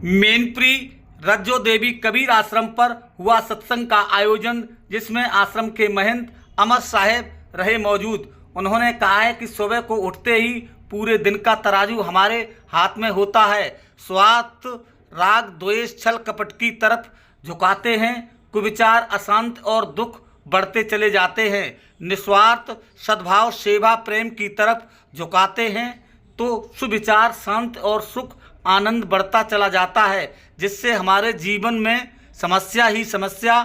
मैनपुरी रज्जो देवी कबीर आश्रम पर हुआ सत्संग का आयोजन, जिसमें आश्रम के महंत अमर साहेब रहे मौजूद। उन्होंने कहा है कि सुबह को उठते ही पूरे दिन का तराजू हमारे हाथ में होता है। स्वार्थ, राग, द्वेष, छल कपट की तरफ झुकाते हैं, कुविचार अशांत और दुख बढ़ते चले जाते हैं। निस्वार्थ सद्भाव, सेवा, प्रेम की तरफ झुकाते हैं तो सुविचार, शांत और सुख, आनंद बढ़ता चला जाता है, जिससे हमारे जीवन में समस्या ही समस्या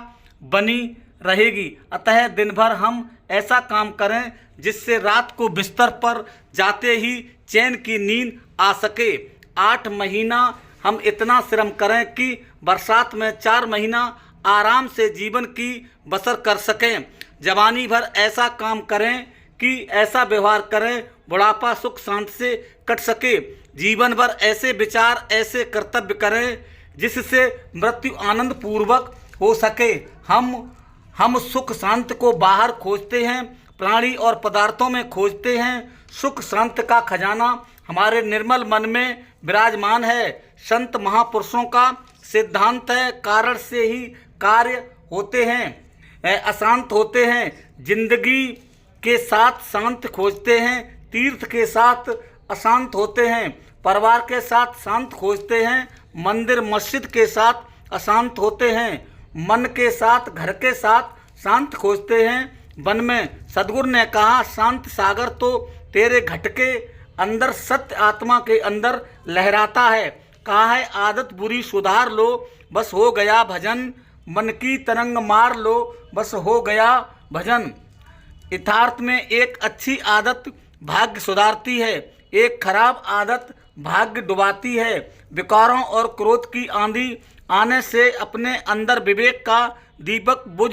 बनी रहेगी। अतः दिन भर हम ऐसा काम करें जिससे रात को बिस्तर पर जाते ही चैन की नींद आ सके। 8 महीना हम इतना श्रम करें कि बरसात में 4 महीना आराम से जीवन की बसर कर सकें। जवानी भर ऐसा काम करें कि ऐसा व्यवहार करें बुढ़ापा सुख शांति से कट सके। जीवन भर ऐसे विचार, ऐसे कर्तव्य करें जिससे मृत्यु आनंद पूर्वक हो सके। हम सुख शांति को बाहर खोजते हैं, प्राणी और पदार्थों में खोजते हैं। सुख शांति का खजाना हमारे निर्मल मन में विराजमान है। संत महापुरुषों का सिद्धांत है, कारण से ही कार्य होते हैं, अशांत होते हैं। जिंदगी के साथ शांत खोजते हैं, तीर्थ के साथ अशांत होते हैं, परिवार के साथ शांत खोजते हैं, मंदिर मस्जिद के साथ अशांत होते हैं, मन के साथ घर के साथ शांत खोजते हैं। वन में सदगुरु ने कहा, शांत सागर तो तेरे घट के अंदर सत्य आत्मा के अंदर लहराता है। कहा है, आदत बुरी सुधार लो बस हो गया भजन, मन की तरंग मार लो बस हो गया भजन। यथार्थ में एक अच्छी आदत भाग्य सुधारती है, एक खराब आदत भाग्य डुबाती है। विकारों और क्रोध की आंधी आने से अपने अंदर विवेक का दीपक बुझ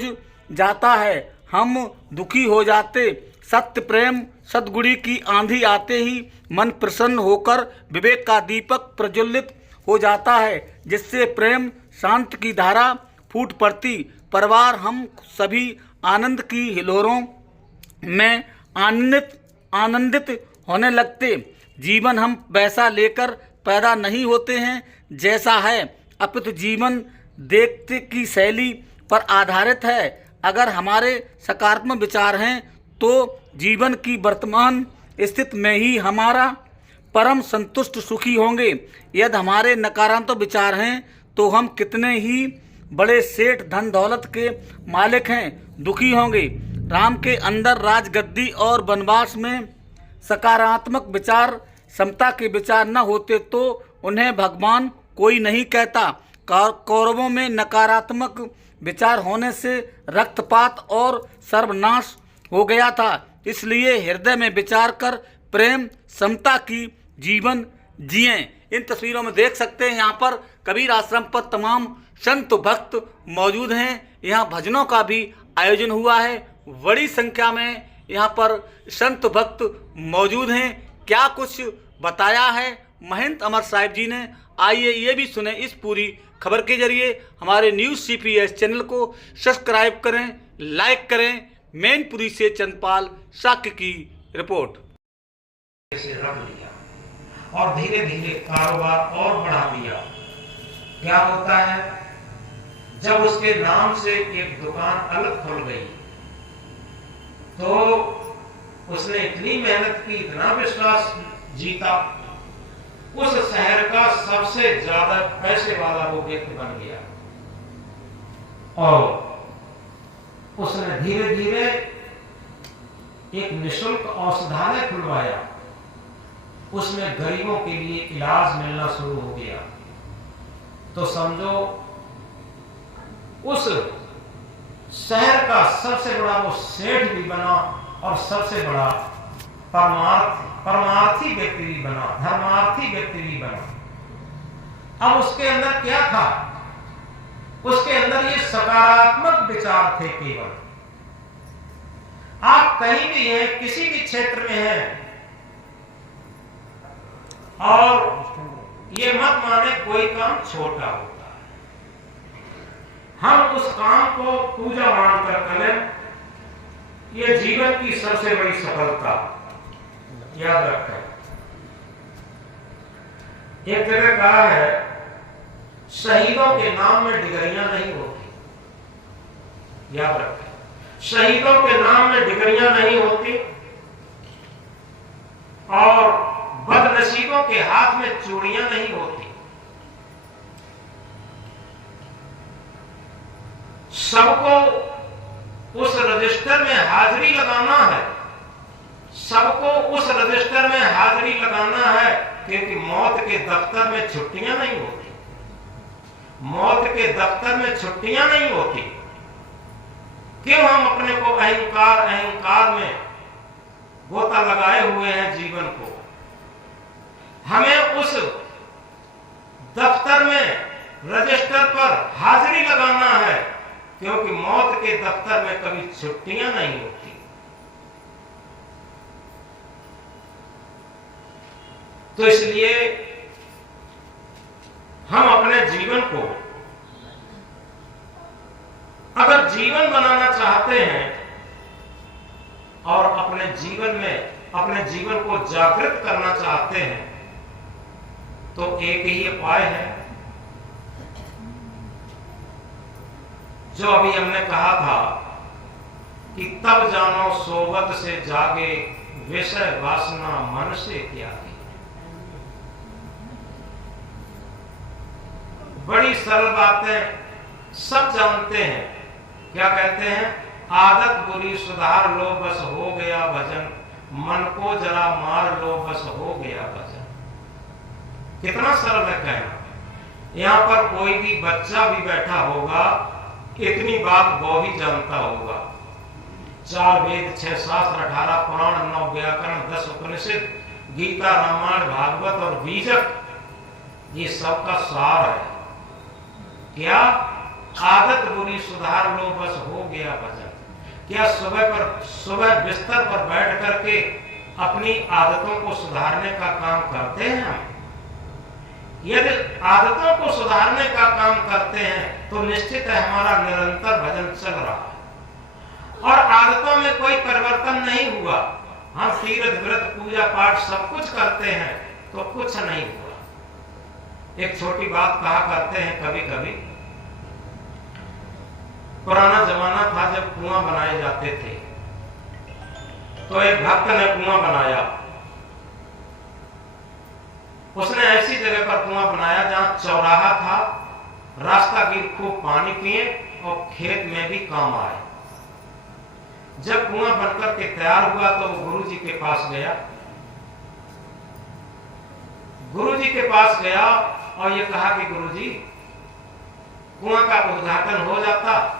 जाता है, हम दुखी हो जाते। सत्य प्रेम सद्गुणी की आंधी आते ही मन प्रसन्न होकर विवेक का दीपक प्रज्वलित हो जाता है, जिससे प्रेम शांत की धारा फूट पड़ती। परिवार हम सभी आनंद की हिलोरों में आनंदित होने लगते। जीवन हम वैसा लेकर पैदा नहीं होते हैं जैसा है, अपितु जीवन देखते की शैली पर आधारित है। अगर हमारे सकारात्मक विचार हैं तो जीवन की वर्तमान स्थिति में ही हमारा परम संतुष्ट सुखी होंगे। यदि हमारे नकारात्मक विचार हैं तो हम कितने ही बड़े सेठ धन दौलत के मालिक हैं, दुखी होंगे। राम के अंदर राजगद्दी और वनवास में सकारात्मक विचार, समता के विचार न होते तो उन्हें भगवान कोई नहीं कहता। कौरवों में नकारात्मक विचार होने से रक्तपात और सर्वनाश हो गया था। इसलिए हृदय में विचार कर प्रेम समता की जीवन जिएं। इन तस्वीरों में देख सकते हैं, यहाँ पर कबीर आश्रम पर तमाम संत भक्त मौजूद हैं। यहाँ भजनों का भी आयोजन हुआ है, बड़ी संख्या में यहाँ पर संत भक्त मौजूद हैं। क्या कुछ बताया है महंत अमर साहिब जी ने, आइए ये भी सुने इस पूरी खबर के जरिए। हमारे न्यूज़ CPS चैनल को सब्सक्राइब करें, लाइक करें। मैनपुरी से चंदपाल शाक्य की रिपोर्ट। रख लिया और धीरे धीरे कारोबार और बढ़ा लिया। क्या होता है, जब उसके नाम से एक दुकान अलग खुल गई तो उसने इतनी मेहनत की, इतना विश्वास जीता, उस शहर का सबसे ज्यादा पैसे वाला वो व्यक्ति बन गया। और उसने धीरे धीरे एक निःशुल्क औषधालय खुलवाया, उसमें गरीबों के लिए इलाज मिलना शुरू हो गया। तो समझो उस शहर का सबसे बड़ा वो सेठ भी बना और सबसे बड़ा परमार्थी व्यक्ति भी बना, धर्मार्थी व्यक्ति भी बना। अब उसके अंदर क्या था, उसके अंदर ये सकारात्मक विचार थे। केवल आप कहीं भी हैं, किसी भी क्षेत्र में हैं, और ये मत माने कोई काम छोटा होता है, हम उस काम को पूजा मानकर करें, ये जीवन की सबसे बड़ी सफलता। याद रखें, एक जगह कहा है शहीदों के नाम में डिगरियां नहीं होती, याद रखें, शहीदों के नाम में डिगरियां नहीं होती और बदनसीबों के हाथ में चूड़ियां नहीं होती। सबको उस रजिस्टर में हाजिरी लगाना है, सबको उस रजिस्टर में हाजिरी लगाना है, क्योंकि मौत के दफ्तर में छुट्टियां नहीं होती, मौत के दफ्तर में छुट्टियां नहीं होती। क्यों हम अपने को अहंकार में गोता लगाए हुए हैं जीवन को? हमें उस दफ्तर में रजिस्टर पर हाजिरी लगाना है, क्योंकि मौत के दफ्तर में कभी छुट्टियां नहीं होती। तो इसलिए हम अपने जीवन को अगर जीवन बनाना चाहते हैं और अपने जीवन में अपने जीवन को जागृत करना चाहते हैं, तो एक ही उपाय है जो अभी हमने कहा था कि तब जानो सोबत से जागे, विषय वासना मन से त्यागे। बड़ी सरल बातें सब जानते हैं। क्या कहते हैं? आदत बुरी सुधार लो बस हो गया भजन, मन को जरा मार लो बस हो गया भजन। कितना सरल है कहना। यहां पर कोई भी बच्चा भी बैठा होगा, इतनी बात वो भी जानता होगा। 4 वेद, 6 शास्त्र, 18 पुराण, 9 व्याकरण, 10 उपनिषद, गीता, रामायण, भागवत और बीजक, ये सबका सार है। क्या? आदत बुरी सुधार लो बस हो गया भजन। क्या सुबह बिस्तर पर बैठ करके अपनी आदतों को सुधारने का काम करते हैं हम? यदि आदतों को सुधारने का काम करते हैं तो निश्चित है हमारा निरंतर भजन चल रहा है और आदतों में कोई परिवर्तन नहीं हुआ। हम तीर्थ व्रत पूजा पाठ सब कुछ करते हैं तो कुछ नहीं हुआ। एक छोटी बात कहा करते हैं कभी कभी, पुराना जमाना था जब कुआं बनाए जाते थे, तो एक भक्त ने कुआं बनाया। उसने ऐसी जगह पर कुआं बनाया जहां चौराहा था, रास्ता की खूब पानी पिए और खेत में भी काम आए। जब कुआं बनकर के तैयार हुआ तो वो गुरुजी के पास गया। गुरुजी के पास गया और ये कहा कि गुरुजी, कुआं का उद्घाटन हो जाता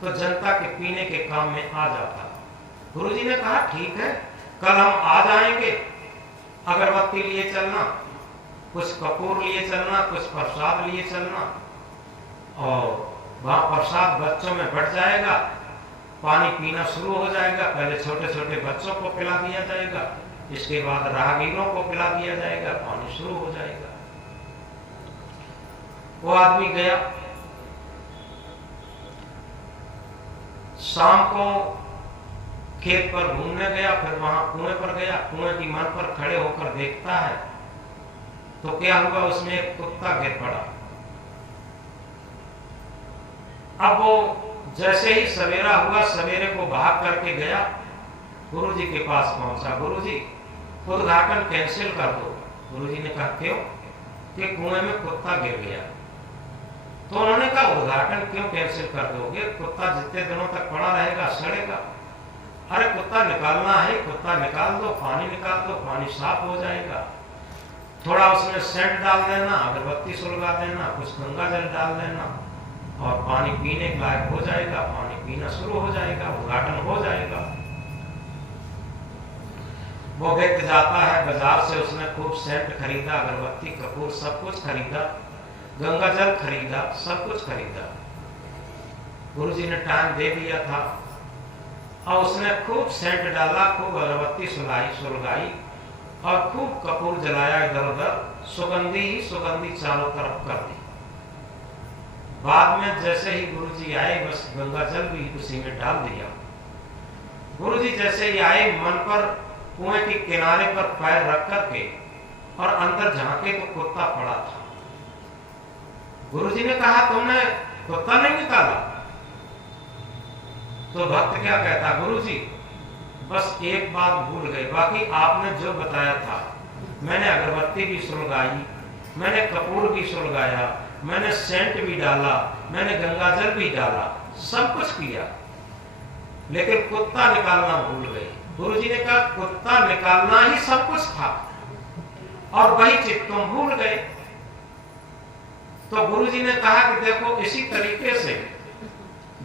तो जनता के पीने के काम में आ जाता। गुरुजी ने कहा ठीक है, कल हम आ जाएंगे। अगरबत्ती लिए चलना, कुछ कपूर लिए चलना, कुछ प्रसाद लिए चलना, और वहां प्रसाद बच्चों में बढ़ जाएगा, पानी पीना शुरू हो जाएगा। पहले छोटे छोटे बच्चों को पिला दिया जाएगा, इसके बाद राहगीरों को पिला दिया जाएगा, पानी शुरू हो जाएगा। वो आदमी गया, शाम को खेत पर घूमने गया, फिर वहां कुएं पर गया। कुएं की मन पर खड़े होकर देखता है तो क्या हुआ, उसमें एक कुत्ता गिर पड़ा। अब वो जैसे ही सवेरा हुआ, सवेरे को भाग करके गया, गुरुजी के पास पहुंचा। गुरुजी, उद्घाटन कैंसिल कर दो। गुरुजी ने कहा क्यों? कि कुएं में कुत्ता गिर गया। तो उन्होंने कहा उद्घाटन क्यों कैंसिल कर दोगे? कुत्ता जितने दिनों तक पड़ा रहेगा सड़ेगा। अरे कुत्ता निकालना है, कुत्ता निकाल दो, पानी निकाल दो, पानी साफ हो जाएगा। थोड़ा उसमें सेंट डाल देना, अगरबत्ती सुलगा देना, कुछ गंगा जल डाल देना और पानी पीने के लायक हो जाएगा, पानी पीना शुरू हो जाएगा, उद्घाटन हो जाएगा। वो व्यक्ति जाता है बाजार से, उसने खूब सेंट खरीदा, अगरबत्ती, कपूर सब कुछ खरीदा, गंगा जल खरीदा, सब कुछ खरीदा। गुरुजी ने टाइम दे दिया था और उसने खूब सेंट डाला, खूब अगरबत्ती सुलगाई और खूब कपूर जलाया, इधर उधर सुगंधी ही सुगंधी चारों तरफ कर दी। बाद में जैसे ही गुरुजी आए, बस गंगा जल भी उसी में डाल दिया। गुरुजी जैसे ही आए, मन पर कुएं के किनारे पर पैर रख करके और अंदर झांके तो कुत्ता पड़ा था। गुरुजी ने कहा तुमने कुत्ता नहीं निकाला? तो भक्त क्या कहता, गुरुजी बस एक बात भूल गए, बाकी आपने जो बताया था, मैंने अगरबत्ती भी सुलगाई, मैंने कपूर भी सुलगाया, मैंने सेंट भी डाला, मैंने गंगाजल भी डाला, सब कुछ किया, लेकिन कुत्ता निकालना भूल गए। गुरुजी ने कहा कुत्ता निकालना ही सब कुछ था और वही चीज तुम भूल गए। तो गुरुजी ने कहा कि देखो इसी तरीके से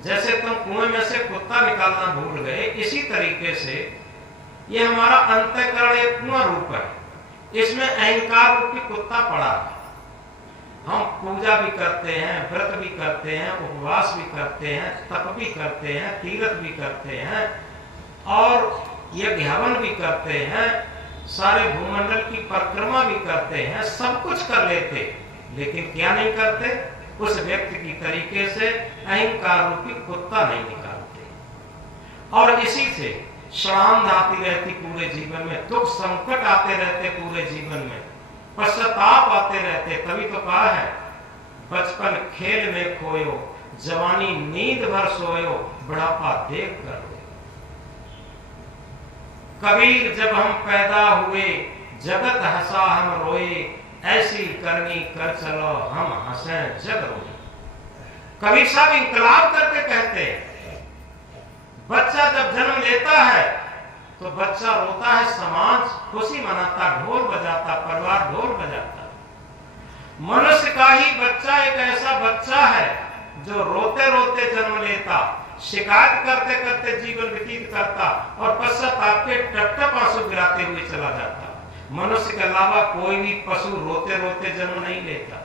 जैसे तुम कुएं में से कुत्ता निकालना भूल गए, इसी तरीके से ये हमारा अंतःकरण एक कुआं रूप है, इसमें अहंकार रूपी कुत्ता पड़ा है। हम पूजा भी करते हैं, व्रत भी करते हैं, उपवास भी करते हैं, तप भी करते हैं, तीर्थ भी करते हैं और यज्ञ हवन भी करते हैं, सारे भूमंडल की परिक्रमा भी करते हैं, सब कुछ कर लेते, लेकिन क्या नहीं करते? उस व्यक्ति की तरीके से अहंकार रूपी कुत्ता नहीं निकालते। और इसी से श्रांत आती रहती पूरे जीवन में, दुख संकट आते रहते पूरे जीवन में, पश्चाताप आते रहते। तभी तो कहा है बचपन खेल में खोयो, जवानी नींद भर सोयो, बुढ़ापा देख कर रोयो। कबीर जब हम पैदा हुए जगत हंसा हम रोए, ऐसी करनी कर चलो हम हंसे जग रोए। कबीर साहब इंकलाब करके कहते हैं बच्चा जब जन्म लेता है तो बच्चा रोता है, समाज खुशी मनाता, ढोल बजाता, परिवार ढोल बजाता। मनुष्य का ही बच्चा एक ऐसा बच्चा है जो रोते रोते जन्म लेता, शिकायत करते करते जीवन व्यतीत करता और पश्चाताप के टपटप आंसू गिराते हुए चला जाता। मनुष्य के अलावा कोई भी पशु रोते रोते जन्म नहीं लेता,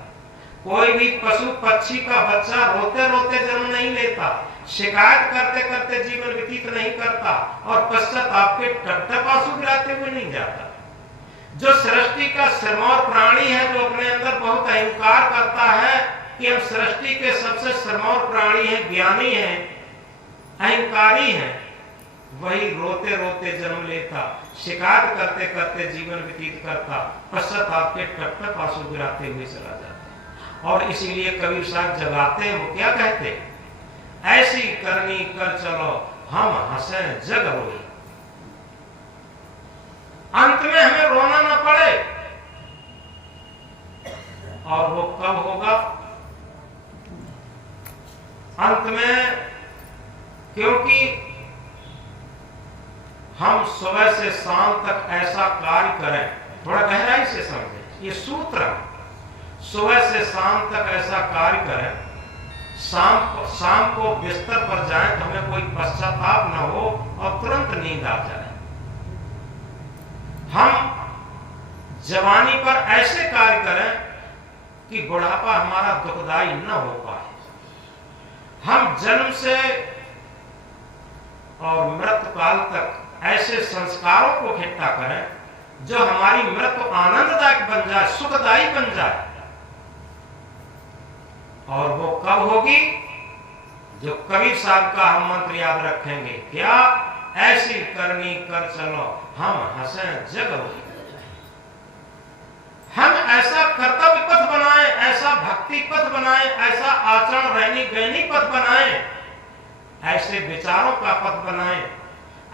कोई भी पशु पक्षी का बच्चा रोते रोते जन्म नहीं लेता, शिकायत करते करते जीवन व्यतीत नहीं करता और पश्चाताप के टपटप आंसू गिराते हुए नहीं जाता। जो सृष्टि का सिरमौर प्राणी है, जो अपने अंदर बहुत अहंकार करता है कि हम सृष्टि के सबसे सिरमौर प्राणी हैं, ज्ञानी हैं, अहंकारी हैं, वही रोते रोते जन्म लेता, शिकायत करते करते जीवन व्यतीत करता, पश्चाताप के टपटप आंसू गिराते हुए चला जाता। और इसीलिए कबीर साहब जगाते हैं, वो क्या कहते हैं? ऐसी करनी कर चलो हम हंसे जग रोए। अंत में हमें रोना न पड़े। और वो कब होगा? अंत में, क्योंकि हम सुबह से शाम तक ऐसा कार्य करें, थोड़ा गहराई से समझें, ये सूत्र है। सुबह से शाम तक ऐसा कार्य करें, शाम को बिस्तर पर जाएं तो हमें कोई पश्चाताप न हो और तुरंत नींद आ जाए। हम जवानी पर ऐसे कार्य करें कि बुढ़ापा हमारा दुखदाई न हो पाए। हम जन्म से और मृत्यु काल तक ऐसे संस्कारों को इकट्ठा करें जो हमारी मृत्यु आनंददायक बन जाए, सुखदायी बन जाए। और वो कब होगी? जो कबीर साहब का हम मंत्र याद रखेंगे, क्या? ऐसी करनी कर चलो हम हंसे जग रोए। हम ऐसा कर्तव्य पथ बनाएं, ऐसा भक्ति पथ बनाएं, ऐसा आचरण रहनी गहनी पथ बनाएं, ऐसे विचारों का पथ बनाएं,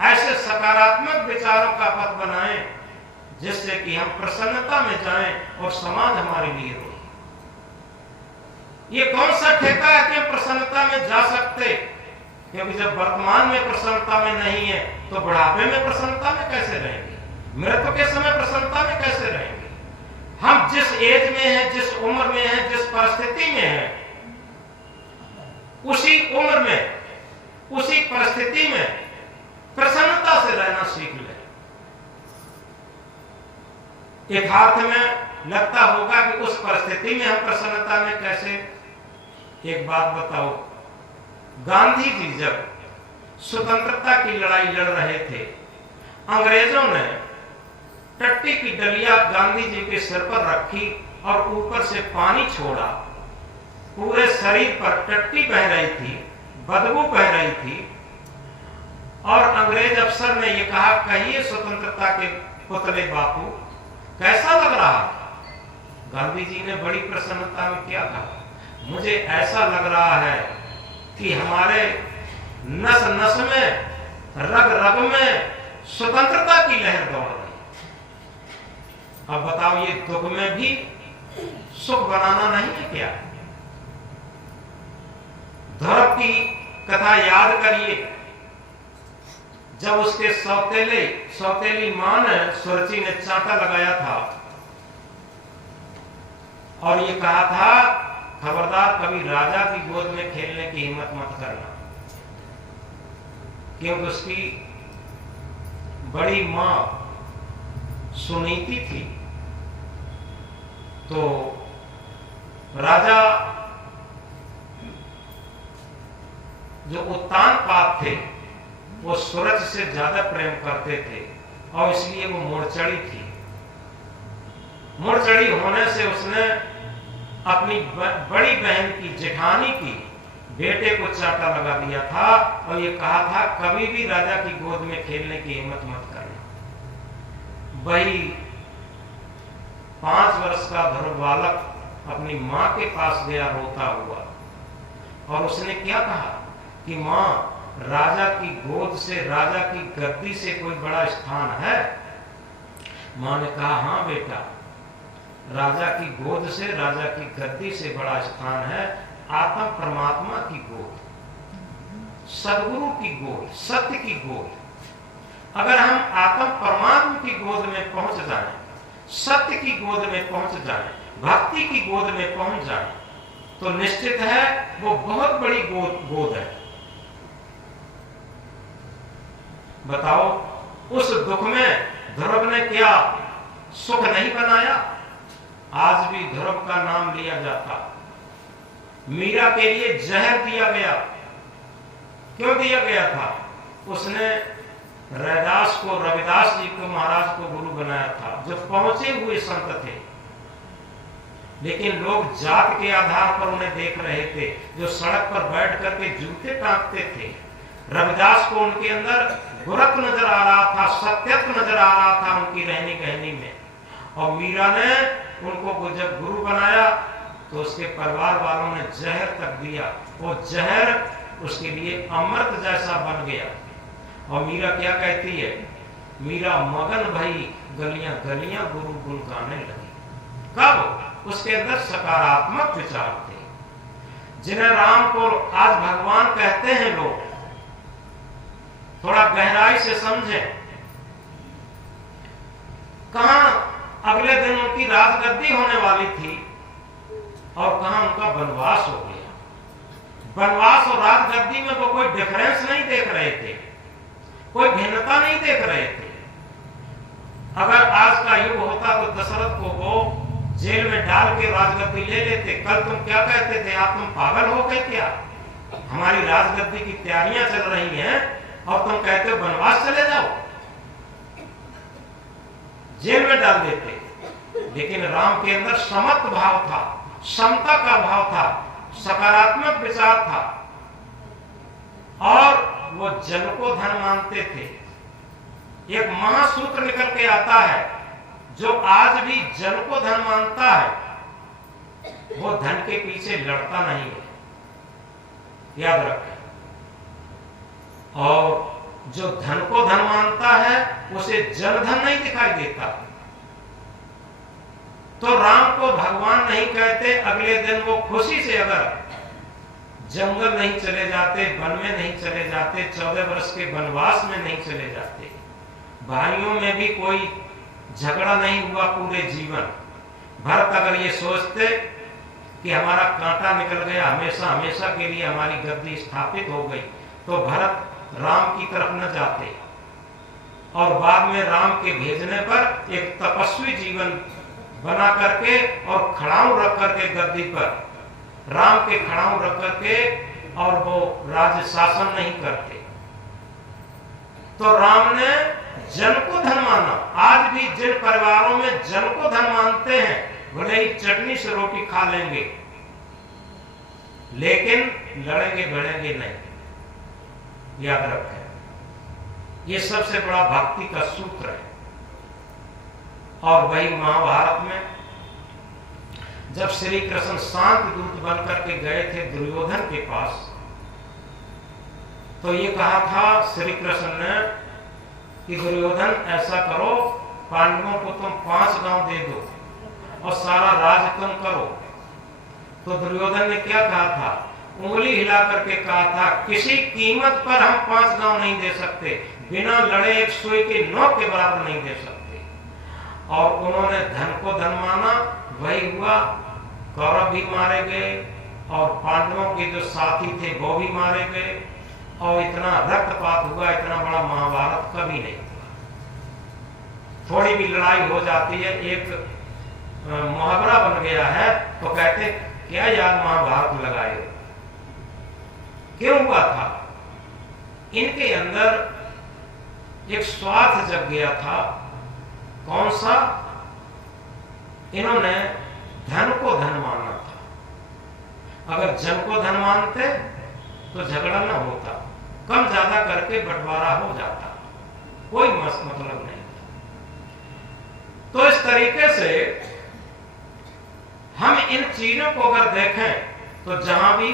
ऐसे सकारात्मक विचारों का पथ बनाएं जिससे कि हम प्रसन्नता में जाएं और समाज हमारे लिए रोए। ये कौन सा ठेका है कि हम प्रसन्नता में जा सकते? क्योंकि जब वर्तमान में प्रसन्नता में नहीं है तो बुढ़ापे में प्रसन्नता में कैसे रहेंगे? मृत्यु के समय प्रसन्नता में कैसे रहेंगे? हम जिस एज में हैं, जिस उम्र में हैं, जिस परिस्थिति में हैं, उसी उम्र में, उसी परिस्थिति में प्रसन्नता से रहना सीख ले। यथार्थ में लगता होगा कि उस परिस्थिति में हम प्रसन्नता में कैसे? एक बात बताओ, गांधी जी जब स्वतंत्रता की लड़ाई लड़ रहे थे, अंग्रेजों ने टट्टी की डलिया गांधी जी के सिर पर रखी और ऊपर से पानी छोड़ा। पूरे शरीर पर टट्टी बह रही थी, बदबू बह रही थी और अंग्रेज अफसर ने यह कहा, कहिए स्वतंत्रता के पुतले बापू, कैसा लग रहा? गांधी जी ने बड़ी प्रसन्नता में क्या कहा? मुझे ऐसा लग रहा है कि हमारे नस नस में, रग रग में स्वतंत्रता की लहर दौड़ रही। अब बताओ, ये दुख में भी सुख बनाना नहीं है क्या? ध्रुव की कथा याद करिए, जब उसके सौतेली मां ने, सुरची ने चांटा लगाया था और ये कहा था, खबरदार कभी राजा की गोद में खेलने की हिम्मत मत करना, क्योंकि उसकी बड़ी मां सुनीति थी। तो राजा जो उत्तान पात थे वो सूरज से ज्यादा प्रेम करते थे और इसलिए वो मोड़चड़ी थी। मोड़चड़ी होने से उसने अपनी बड़ी बहन की, जेठानी की बेटे को चांटा लगा दिया था और ये कहा था, कभी भी राजा की गोद में खेलने की हिम्मत मत करना। वही 5 वर्ष का ध्रुव बालक अपनी मां के पास गया रोता हुआ और उसने क्या कहा कि मां, राजा की गोद से, राजा की गद्दी से कोई बड़ा स्थान है? मां ने कहा, हां बेटा, राजा की गोद से, राजा की गद्दी से बड़ा स्थान है आत्म परमात्मा की गोद, सदगुरु की गोद, सत्य की गोद। अगर हम आत्म परमात्मा की गोद में पहुंच जाएं, सत्य की गोद में पहुंच जाएं, भक्ति की गोद में पहुंच जाएं, तो निश्चित है वो बहुत बड़ी गोद है। बताओ, उस दुख में ध्रुव ने क्या सुख नहीं बनाया? आज भी ध्रुव का नाम लिया जाता। मीरा के लिए जहर दिया गया। क्यों दिया गया था? उसने रैदास को, रविदास जी को, महाराज को गुरु बनाया था, जो पहुंचे हुए संत थे, लेकिन लोग जात के आधार पर उन्हें देख रहे थे, जो सड़क पर बैठ करके जूते टांगते थे। रविदास को उनके अंदर गुरत्व नजर आ रहा था, सत्यत्व नजर आ रहा था उनकी रहनी कहनी में। और मीरा ने उनको जब गुरु बनाया तो उसके परिवार वालों ने जहर तक दिया। वो जहर उसके लिए अमृत जैसा बन गया। और मीरा क्या कहती है? मीरा मगन भई गलियां गलियां गुरु गुण गाने लगी। कब? उसके अंदर सकारात्मक विचार थे, जिन्हें राम को आज भगवान कहते हैं लोग। थोड़ा गहराई से समझें। कहां अगले दिन उनकी राजगद्दी होने वाली थी और कहां उनका वनवास हो गया। वनवास और राजगद्दी में वो कोई डिफरेंस नहीं देख रहे थे, कोई भिन्नता नहीं देख रहे थे। अगर आज का युग होता तो दशरथ को वो जेल में डाल के राजगद्दी ले लेते। कल तुम क्या कहते थे? आप तुम पागल हो गए क्या? हमारी राजगद्दी की तैयारियां चल रही हैं और तुम कहते हो वनवास चले जाओ। जेल में डाल देते। लेकिन राम के अंदर समत्व भाव था, समता का भाव था, सकारात्मक विचार था और वो जन को धन मानते थे। एक महासूत्र निकल के आता है, जो आज भी जन को धन मानता है वो धन के पीछे लड़ता नहीं है, याद रखें। और जो धन को धन मानता है उसे जनधन नहीं दिखाई देता। तो राम को भगवान नहीं कहते। अगले दिन वो खुशी से अगर जंगल नहीं चले जाते, वन में नहीं चले जाते, 14 वर्ष के वनवास में नहीं चले जाते, भाइयों में भी कोई झगड़ा नहीं हुआ पूरे जीवन। भरत अगर ये सोचते कि हमारा कांटा निकल गया, हमेशा हमेशा के लिए हमारी गद्दी स्थापित हो गई, तो भरत राम की तरफ न जाते और बाद में राम के भेजने पर एक तपस्वी जीवन बना करके और खड़ाऊ रख करके गद्दी पर, राम के खड़ाऊ रख करके, और वो राज्य शासन नहीं करते। तो राम ने जन को धन माना। आज भी जिन परिवारों में जन को धन मानते हैं, भले ही चटनी से रोटी खा लेंगे, लेकिन लड़ेंगे भिड़ेंगे नहीं, याद रखें। ये सबसे बड़ा भक्ति का सूत्र है। और वही महाभारत में जब श्री कृष्ण शांत दूत बन करके गए थे दुर्योधन के पास, तो ये कहा था श्री कृष्ण ने कि दुर्योधन ऐसा करो, पांडवों को तुम 5 गांव दे दो और सारा राज तुम करो। तो दुर्योधन ने क्या कहा था? उंगली हिला करके कहा था किसी कीमत पर हम 5 गांव नहीं दे सकते, बिना लड़े एक सुई के नोक के बराबर नहीं दे सकते। और उन्होंने धन को धन माना, वही हुआ। कौरव भी मारे गए और पांडवों के जो साथी थे वो भी मारे गए, और इतना रक्तपात हुआ, इतना बड़ा महाभारत कभी नहीं हुआ। थोड़ी भी लड़ाई हो जाती है, एक मुहावरा बन गया है, तो कहते क्या यार महाभारत लगाए, क्यों हुआ था? इनके अंदर एक स्वार्थ जग गया था। कौन सा? इन्होंने धन को धन माना था। अगर जन को धन मानते तो झगड़ा न होता, कम ज्यादा करके बंटवारा हो जाता, कोई मतलब नहीं। तो इस तरीके से हम इन चीजों को अगर देखें तो जहां भी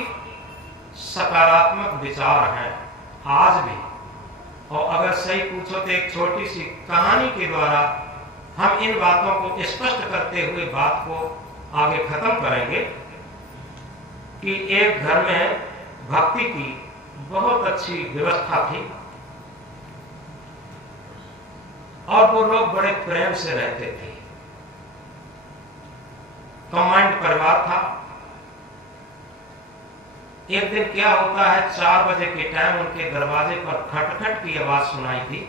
सकारात्मक विचार हैं आज भी, और अगर सही पूछो तो एक छोटी सी कहानी के द्वारा हम इन बातों को स्पष्ट करते हुए बात को आगे खत्म करेंगे कि एक घर में भक्ति की बहुत अच्छी व्यवस्था थी और वो लोग बड़े प्रेम से रहते थे। कंबाइंड परिवार था। एक दिन क्या होता है, 4 बजे के टाइम उनके दरवाजे पर खटखट की आवाज सुनाई दी।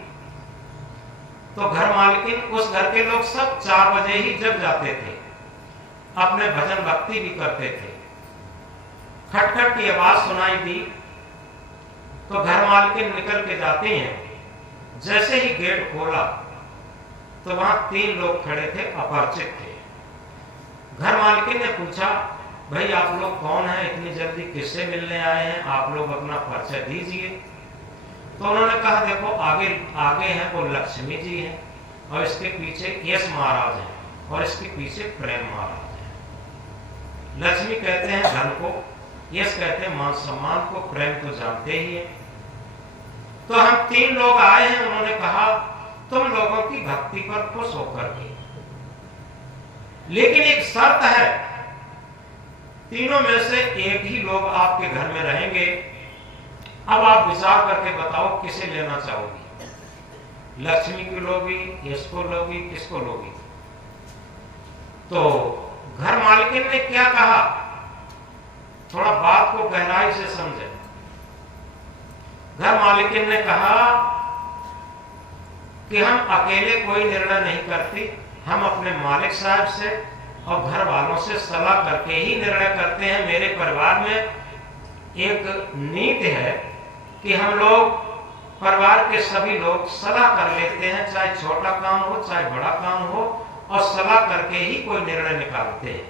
तो घर मालकिन, उस घर के लोग सब 4 बजे ही जग जाते थे, अपने भजन भक्ति भी करते थे। खटखट की आवाज सुनाई दी तो घर मालकिन निकल के जाते हैं। जैसे ही गेट खोला तो वहां 3 लोग खड़े थे, अपरिचित थे। घर मालकिन ने पूछा, भाई आप लोग कौन हैं, इतनी जल्दी किससे मिलने आए हैं, आप लोग अपना परिचय दीजिए। तो उन्होंने कहा देखो आगे आगे हैं वो लक्ष्मी जी हैं, और इसके पीछे यश महाराज हैं, और इसके पीछे प्रेम महाराज हैं। लक्ष्मी कहते हैं धन को, यश कहते हैं मान सम्मान को, प्रेम तो जानते ही है। तो हम 3 लोग आए हैं। उन्होंने कहा तुम लोगों की भक्ति पर खुश होकर के, लेकिन एक शर्त है, तीनों में से एक ही लोग आपके घर में रहेंगे। अब आप विचार करके बताओ किसे लेना चाहोगी, लक्ष्मी को लोगी, यश को लोगी, किसको लोगी? तो घर मालकिन ने क्या कहा, थोड़ा बात को गहराई से समझे। घर मालकिन ने कहा कि हम अकेले कोई निर्णय नहीं करती, हम अपने मालिक साहब से और घर वालों से सलाह करके ही निर्णय करते हैं। मेरे परिवार में एक नीति है कि हम लोग परिवार के सभी लोग सलाह कर लेते हैं, चाहे छोटा काम हो चाहे बड़ा काम हो, और सलाह करके ही कोई निर्णय निकालते हैं।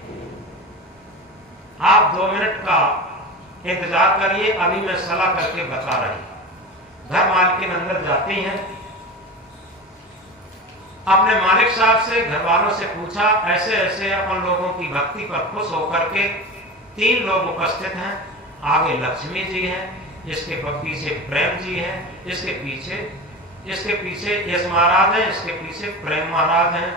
आप 2 मिनट का इंतजार करिए, अभी मैं सलाह करके बता रही। घर मालकिन अंदर जाती हैं, अपने मालिक साहब से, घर वालों से पूछा, ऐसे ऐसे अपन लोगों की भक्ति पर खुश होकर के 3 लोग उपस्थित हैं। आगे लक्ष्मी जी हैं, इसके पीछे प्रेम जी हैं, इसके पीछे यश महाराज हैं, इसके पीछे प्रेम महाराज हैं,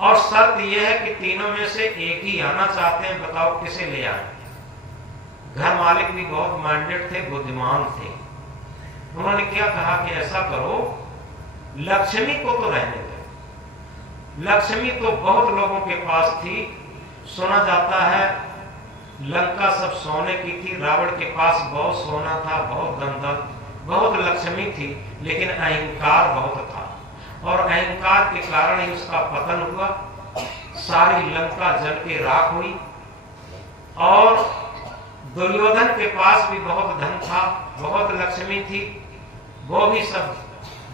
और शर्त यह है कि तीनों में से एक ही आना चाहते हैं, बताओ किसे ले आए? घर मालिक भी बहुत माइंडेड थे, बुद्धिमान थे। उन्होंने क्या कहा कि ऐसा करो, लक्ष्मी को तो रहने दो। लक्ष्मी तो बहुत लोगों के पास थी, सुना जाता है लंका सब सोने की थी, रावण के पास बहुत सोना था, बहुत धन, बहुत लक्ष्मी थी, लेकिन अहंकार बहुत था, और अहंकार के कारण ही उसका पतन हुआ। सारी लंका जल के राख हुई। और दुर्योधन के पास भी बहुत धन था, बहुत लक्ष्मी थी, वो भी सब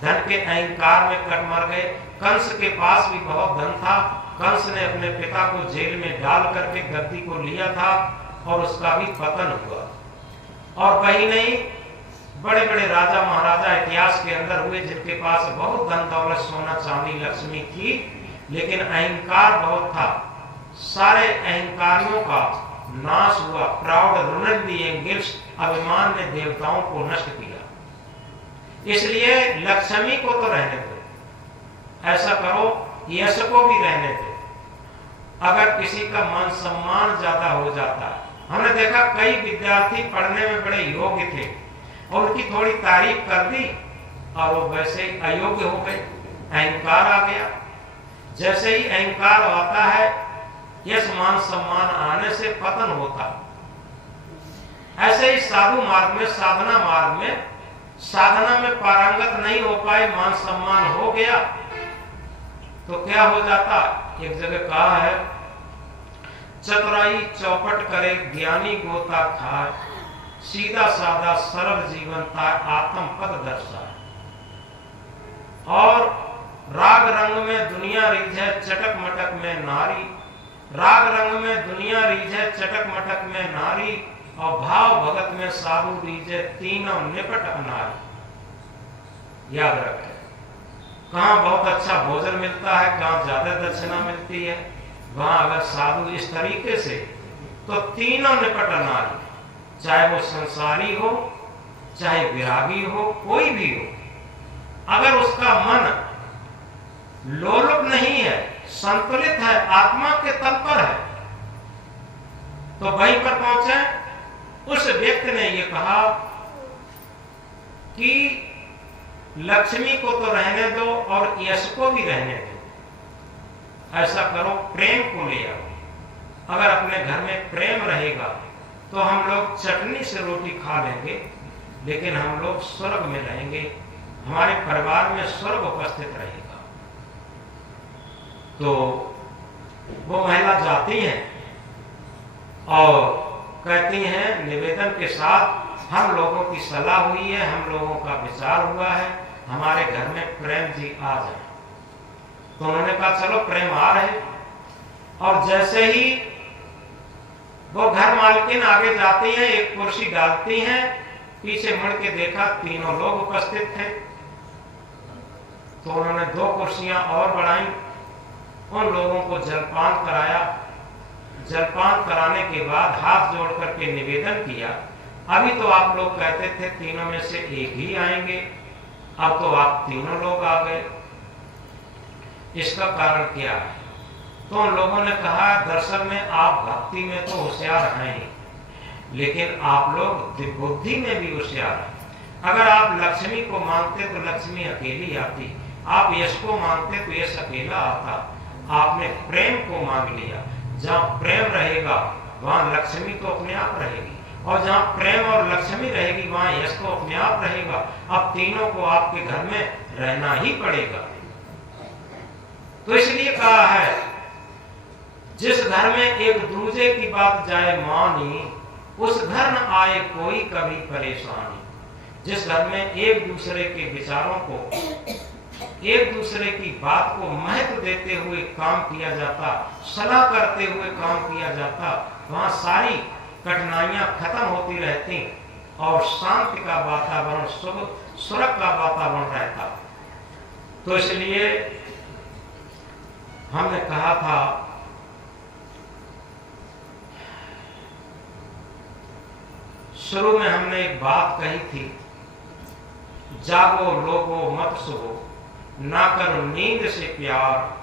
धन के अहंकार में कट मर गए। कंस के पास भी बहुत धन था, कंस ने अपने पिता को जेल में डाल करके गद्दी को लिया था, और उसका भी पतन हुआ। और वही नहीं, बड़े बड़े राजा महाराजा इतिहास के अंदर हुए जिनके पास बहुत धन दौलत, सोना चांदी, लक्ष्मी थी, लेकिन अहंकार बहुत था। सारे अहंकारियों का नाश हुआ। प्राउड रूनड द एंगल्स, अभिमान ने देवताओं को नष्ट किया। इसलिए लक्ष्मी को तो रहने दो, ऐसा करो यश को भी रहने दो। अगर किसी का मान सम्मान ज्यादा हो जाता है, हमने देखा कई विद्यार्थी पढ़ने में बड़े योग्य थे और उनकी थोड़ी तारीफ कर दी और वो वैसे ही अयोग्य हो गए, अहंकार आ गया। जैसे ही अहंकार आता है, यश मान सम्मान आने से पतन होता। ऐसे ही साधु मार्ग में, साधना मार्ग में, साधना में पारंगत नहीं हो पाए, मान सम्मान हो गया तो क्या हो जाता। एक जगह कहा है, चतुराई चौपट करे ज्ञानी गोता खाए, सीधा साधा सरल जीवन था आत्म पद दर्शा। और राग रंग में दुनिया रीझे चटक मटक में नारी, राग रंग में दुनिया रीझे चटक मटक में नारी, और भाव भगत में साधु रीझे तीनों निपट अनारी। याद रखें, कहाँ बहुत अच्छा भोजन मिलता है, कहाँ ज्यादा दक्षिणा मिलती है, वहां अगर साधु इस तरीके से, तो तीनों निपट अनारी। चाहे वो संसारी हो, चाहे विरागी हो, कोई भी हो, अगर उसका मन लोलुप नहीं है, संतुलित है, आत्मा के तल पर है, तो वहीं पर पहुंचे। उस व्यक्ति ने यह कहा कि लक्ष्मी को तो रहने दो और यश को भी रहने दो। ऐसा करो, प्रेम को ले आओ। अगर अपने घर में प्रेम रहेगा तो हम लोग चटनी से रोटी खा लेंगे, लेकिन हम लोग स्वर्ग में रहेंगे, हमारे परिवार में स्वर्ग उपस्थित रहेगा। तो वो महिला जाती हैं और कहती हैं, निवेदन के साथ हम लोगों की सलाह हुई है, हम लोगों का विचार हुआ है, हमारे घर में प्रेम जी आ जाए। तो उन्होंने कहा चलो प्रेम आ रहे। और जैसे ही वो घर मालकिन आगे जाती हैं, एक कुर्सी डालती हैं, पीछे मुड़ के देखा तीनों लोग उपस्थित थे। तो उन्होंने 2 कुर्सियां और बढ़ाई, उन लोगों को जलपान कराया। जलपान कराने के बाद हाथ जोड़ करके निवेदन किया, अभी तो आप लोग कहते थे तीनों में से एक ही आएंगे, अब तो आप तीनों लोग आ गए, इसका कारण क्या है? तो उन लोगों ने कहा, दरअसल में आप भक्ति में तो होशियार हैं, लेकिन आप लोग बुद्धि में भी होशियार हैं। अगर आप लक्ष्मी को मांगते तो लक्ष्मी अकेली आती, आप यश को मांगते तो यश अकेला आता। आपने प्रेम को मांग लिया। जहाँ प्रेम रहेगा वहां लक्ष्मी तो अपने आप रहेगी, और जहाँ प्रेम और लक्ष्मी रहेगी वहां यश तो अपने आप रहेगा। अब तीनों को आपके घर में रहना ही पड़ेगा। तो इसलिए कहा है, जिस घर में एक दूसरे की बात जाए मानी, उस घर न आए कोई कभी परेशानी। जिस घर में एक दूसरे के विचारों को, एक दूसरे की बात को महत्व देते हुए काम किया जाता, सलाह करते हुए काम किया जाता, वहां सारी कठिनाइयां खत्म होती रहती और शांति का वातावरण, स्वर्ग का वातावरण रहता। तो इसलिए हमने कहा था, शुरू में हमने एक बात कही थी, जागो लोगो मत सोओ, ना करो नींद से प्यार,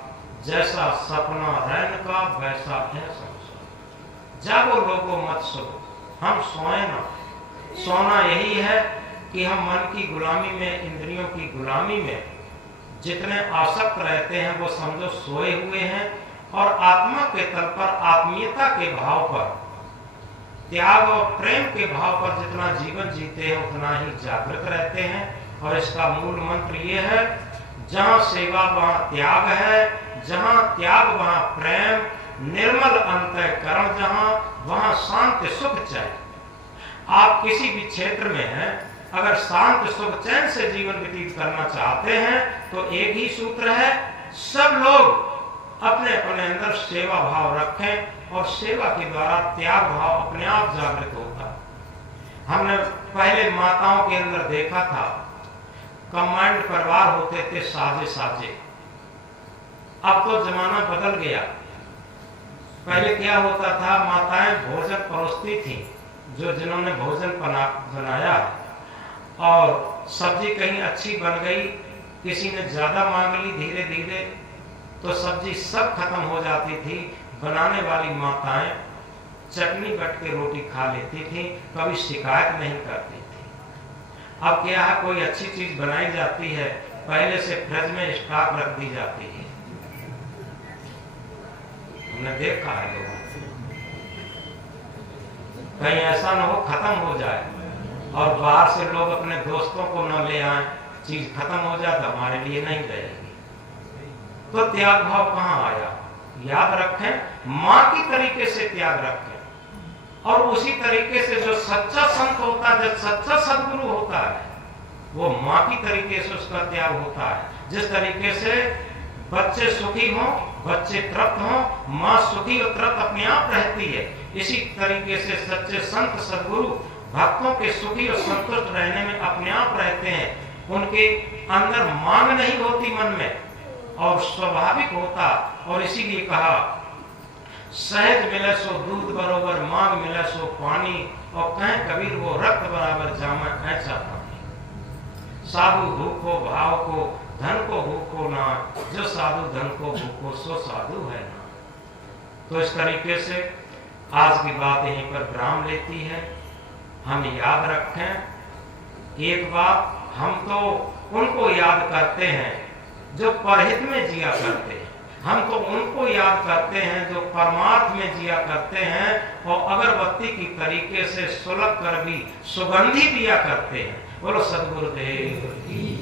जैसा सपना रैन का वैसा है संसार। जागो लोगो मत सोओ, हम सोए ना। सोना यही है कि हम मन की गुलामी में, इंद्रियों की गुलामी में जितने आसक्त रहते हैं वो समझो सोए हुए हैं, और आत्मा के तल पर, आत्मीयता के भाव पर, त्याग और प्रेम के भाव पर जितना जीवन जीते हैं उतना ही जागृत रहते हैं। और इसका मूल मंत्र ये है, जहां सेवा वहां त्याग है, जहां त्याग वहां प्रेम, निर्मल अंतःकरण जहां, वहां शांति सुख चैन। आप किसी भी क्षेत्र में हैं, अगर शांत सुख चैन से जीवन व्यतीत करना चाहते हैं तो एक ही सूत्र है, सब लोग अपने अपने अंदर सेवा भाव रखें और सेवा के द्वारा त्याग भाव अपने आप जागृत होता। हमने पहले माताओं के अंदर देखा था, कंबाइंड परिवार होते थे, साजे साजे। अब तो जमाना बदल गया, पहले क्या होता था, माताएं भोजन परोसती थी, जो जिन्होंने भोजन बनाया, और सब्जी कहीं अच्छी बन गई, किसी ने ज्यादा मांग ली, धीरे धीरे तो सब्जी सब खत्म हो जाती थी। बनाने वाली माताएं चटनी बट के रोटी खा लेती थी, कभी शिकायत नहीं करती थी। अब क्या है, कोई अच्छी चीज बनाई जाती है, पहले से फ्रिज में स्टॉक रख दी जाती है। हमने देखा है लोगों, कहीं ऐसा न हो खत्म हो जाए और बाहर से लोग अपने दोस्तों को न ले आए, चीज खत्म हो जाए तो हमारे लिए नहीं रहेगी। तो त्याग भाव कहां आया? याद रखें, मां की तरीके से त्याग रखें, और उसी तरीके से जो सच्चा संत होता है, जो सच्चा सदगुरु होता है, वो मां की तरीके से उसका त्याग होता है। जिस तरीके से बच्चे सुखी हों, बच्चे तृप्त हों, मां सुखी और तृप्त अपने आप रहती है, इसी तरीके से सच्चे संत सदगुरु भक्तों के सुखी और संतुष्ट रहने में अपने आप रहते हैं। उनके अंदर मांग नहीं होती मन में, और स्वाभाविक होता। और इसीलिए कहा, सहज मिले सो दूध बरोबर, मांग मिले सो पानी, और कहें कबीर वो रक्त बराबर जामा ऐसा पानी। साधु भूखो भाव को, धन को भूखो ना, जो साधु धन को भूखो सो साधु है ना। तो इस तरीके से आज की बात यहीं पर विराम लेती है। हम याद रखें एक बात, हम तो उनको याद करते हैं जो परहित में जिया करते हैं, हम तो उनको याद करते हैं जो परमार्थ में जिया करते हैं, और अगरबत्ती की तरीके से सुलग कर भी सुगंधी दिया करते हैं। बोलो सद्गुरुदेव की।